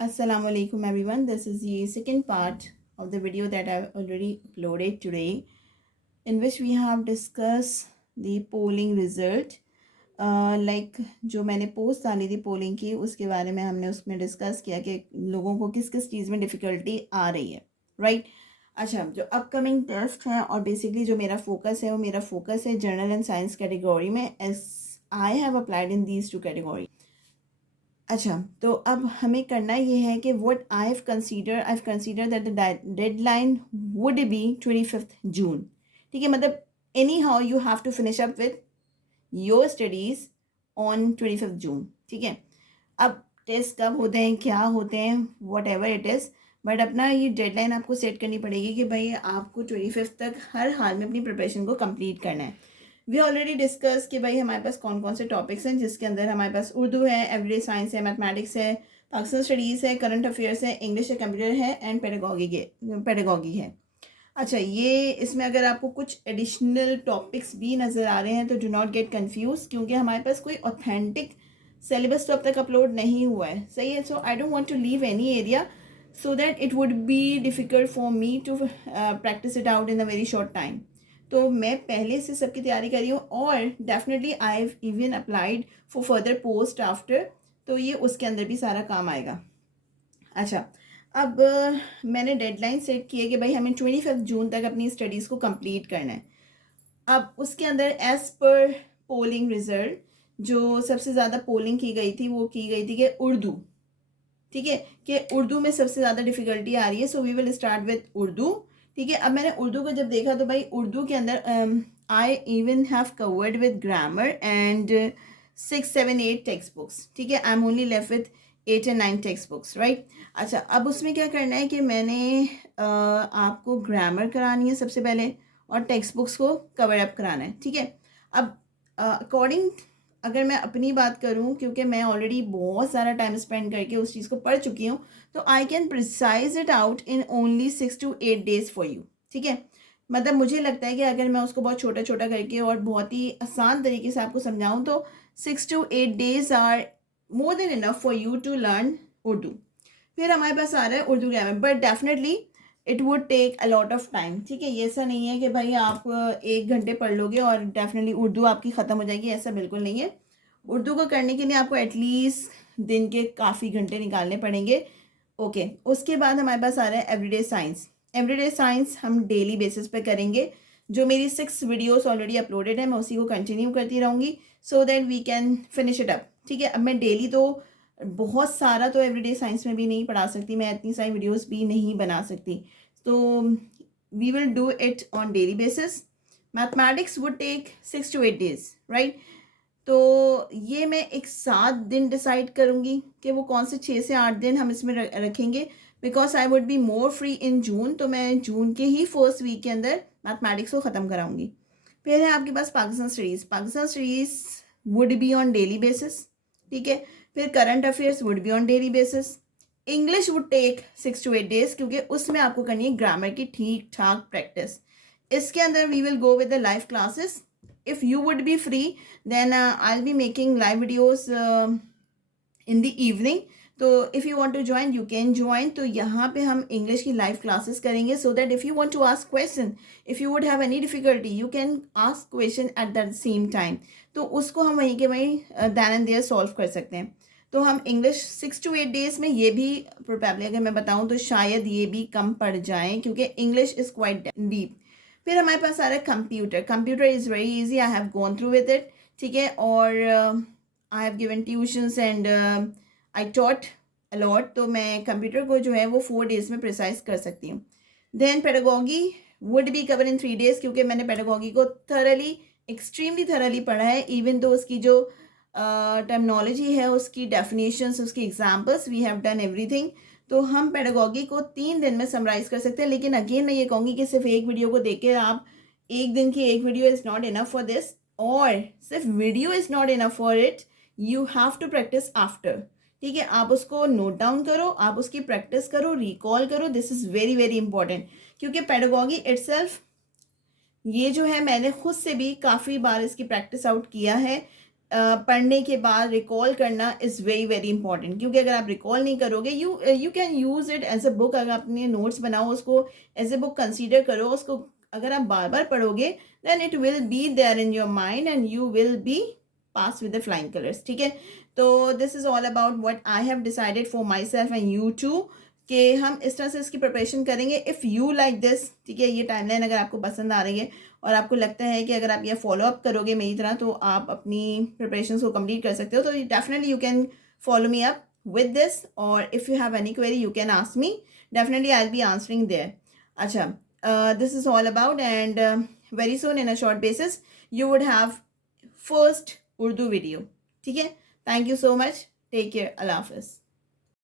Assalamu alaikum everyone. This is the second part of the video that I've already uploaded today, in which we have discussed the polling result. Like जो मैंने post डाली थी polling की, उसके बारे में हमने उसमें डिस्कस किया कि लोगों को किस किस चीज़ में डिफ़िकल्टी आ रही है, राइट। अच्छा, जो अपकमिंग टेस्ट है और बेसिकली जो मेरा फोकस है वो मेरा फोकस है जनरल एंड साइंस कैटेगरी में, as I have applied in these two category. अच्छा, तो अब हमें करना ये है कि what I consider that the deadline would be 25th June. ठीक है, मतलब anyhow you have to finish up with your studies on 25th June. ठीक है, अब टेस्ट कब होते हैं, क्या होते हैं, what ever it is, but अपना ये डेडलाइन आपको सेट करनी पड़ेगी कि भाई आपको 25th तक हर हाल में अपनी प्रिपरेशन को कंप्लीट करना है। वी ऑलरेडी डिस्कस कि भाई हमारे पास कौन कौन से टॉपिक्स हैं, जिसके अंदर हमारे पास उर्दू है, एवरीडे साइंस है, मैथमेटिक्स है, पाकिस्तान स्टडीज़ है, करंट अफेयर्स है, इंग्लिश है, कंप्यूटर है एंड पेडागॉगी है। अच्छा, ये इसमें अगर आपको कुछ एडिशनल टॉपिक्स भी नज़र आ रहे हैं तो डू नॉट गेट कंफ्यूज, क्योंकि हमारे पास कोई ऑथेंटिक सिलेबस तो अब तक अपलोड नहीं हुआ है, सही है। So I don't want to leave any area so that it would be difficult for me to practice it out in a very short time. तो मैं पहले से सबकी तैयारी कर रही हूँ और definitely I have even applied for further post after, तो ये उसके अंदर भी सारा काम आएगा। अच्छा, अब मैंने डेडलाइन सेट की है कि भाई हमें 25 जून तक अपनी स्टडीज़ को कंप्लीट करना है। अब उसके अंदर एज़ पर पोलिंग रिज़ल्ट जो सबसे ज़्यादा पोलिंग की गई थी वो की गई थी कि उर्दू। ठीक है, कि उर्दू में सबसे ज़्यादा डिफ़िकल्टी आ रही है, so we will start with Urdu. ठीक है, अब मैंने उर्दू को जब देखा तो भाई उर्दू के अंदर I even have covered with grammar and 6, 7, 8 text books. ठीक है, I am only left with 8 and 9 text books, right. अच्छा, अब उसमें क्या करना है कि मैंने आपको ग्रामर करानी है सबसे पहले और टेक्स्ट बुक्स को कवर अप कराना है। ठीक है, अब अकॉर्डिंग अगर मैं अपनी बात करूं, क्योंकि मैं ऑलरेडी बहुत सारा टाइम स्पेंड करके उस चीज़ को पढ़ चुकी हूँ, तो I can precise it out in only 6 to 8 days for you. ठीक है, मतलब मुझे लगता है कि अगर मैं उसको बहुत छोटा छोटा करके और बहुत ही आसान तरीके से आपको समझाऊं तो 6 to 8 days are more than enough for you to learn Urdu. फिर हमारे पास आ रहा है Urdu grammar, but definitely it would take a lot of time. ठीक है, ये ऐसा नहीं है कि भाई आप 1 घंटे पढ़ लोगे और डेफिनेटली उर्दू आपकी ख़त्म हो जाएगी, ऐसा बिल्कुल नहीं है। उर्दू को करने के लिए आपको एटलीस्ट दिन के काफ़ी घंटे निकालने पड़ेंगे। ओके, उसके बाद हमारे पास आ रहा है एवरीडे साइंस। एवरीडे साइंस हम डेली बेसिस पे करेंगे। जो मेरी 6 वीडियोस ऑलरेडी अपलोडेड है मैं उसी को कंटिन्यू करती रहूँगी so that we can finish it up. ठीक है, अब मैं डेली तो बहुत सारा तो एवरीडे साइंस में भी नहीं पढ़ा सकती, मैं इतनी सारी वीडियोस भी नहीं बना सकती, तो we will do it on daily basis. Mathematics would take 6 to 8 days, right. तो ये मैं एक 7 दिन डिसाइड करूँगी कि वो कौन से 6 से 8 दिन हम इसमें रखेंगे, because I would be more free in June, तो मैं जून के ही फर्स्ट वीक के अंदर मैथमेटिक्स को ख़त्म कराऊंगी। फिर है आपके पास Pakistan studies. Pakistan studies would be on daily basis. ठीक है, फिर current affairs would be on daily basis. English would take 6 to 8 days, क्योंकि उसमें आपको करनी है ग्रामर की ठीक ठाक प्रैक्टिस। इसके अंदर we will go with the live classes. If you would be free then I will be making live videos in the evening, तो if you want to join you can join. तो यहाँ पे हम English की live classes करेंगे so that if you want to ask question, if you would have any difficulty you can ask question at the same time, तो उसको हम वहीं के वहीं दैन एंड देयर सॉल्व कर सकते हैं। तो हम इंग्लिश 6 to 8 डेज में, ये भी प्रोबेबली अगर मैं बताऊँ तो शायद ये भी कम पड़ जाए क्योंकि इंग्लिश इज़ क्वाइट डीप। फिर हमारे पास आ रहा है computer. Computer is very easy, I have gone through with it. ठीक है, और I have given tuitions and I taught a lot, तो मैं कंप्यूटर को जो है वो 4 डेज़ में प्रिसाइज कर सकती हूँ। Then pedagogy would be cover in 3 days, क्योंकि मैंने पेडागॉगी को थरली एक्सट्रीमली थरली पढ़ा है। इवन तो उसकी जो टर्मिनोलॉजी है, उसकी डेफिनेशंस, उसकी examples, we have done everything. तो हम पेडागॉगी को 3 दिन में समराइज कर सकते हैं। लेकिन अगेन मैं ये कहूँगी कि सिर्फ एक वीडियो को देख के आप, एक दिन की एक video is not enough for this, और सिर्फ video is not enough for it, you have to practise after. ठीक है, आप उसको नोट डाउन करो, आप उसकी प्रैक्टिस करो, रिकॉल करो, this is very very important. क्योंकि पेडागॉगी इटसेल्फ ये जो है मैंने खुद से भी काफ़ी बार इसकी प्रैक्टिस आउट किया है। पढ़ने के बाद रिकॉल करना इज़ वेरी वेरी इंपॉर्टेंट, क्योंकि अगर आप रिकॉल नहीं करोगे you can use it as a book. अगर अपने नोट्स बनाओ, उसको एज अ बुक कंसीडर करो, उसको अगर आप बार बार पढ़ोगे then it will be there in your mind and you will be pass with the flying colours. ठीक है, तो this is all about what I have decided for myself and you too, कि हम इस तरह से इसकी preparation करेंगे। इफ़ यू लाइक दिस, ठीक है, ये टाइमलाइन अगर आपको पसंद आ रही है और आपको लगता है कि अगर आप ये फॉलो अप करोगे मेरी तरह तो आप अपनी प्रिपरेशन को कंप्लीट कर सकते हो, तो definitely you can follow me up with this. और if you have any query you can ask me, definitely I will be answering there. अच्छा, this is all about, and very soon in a short basis you would have first Urdu video. ठीक है, thank you so much, take care, अल्लाह हाफिज़।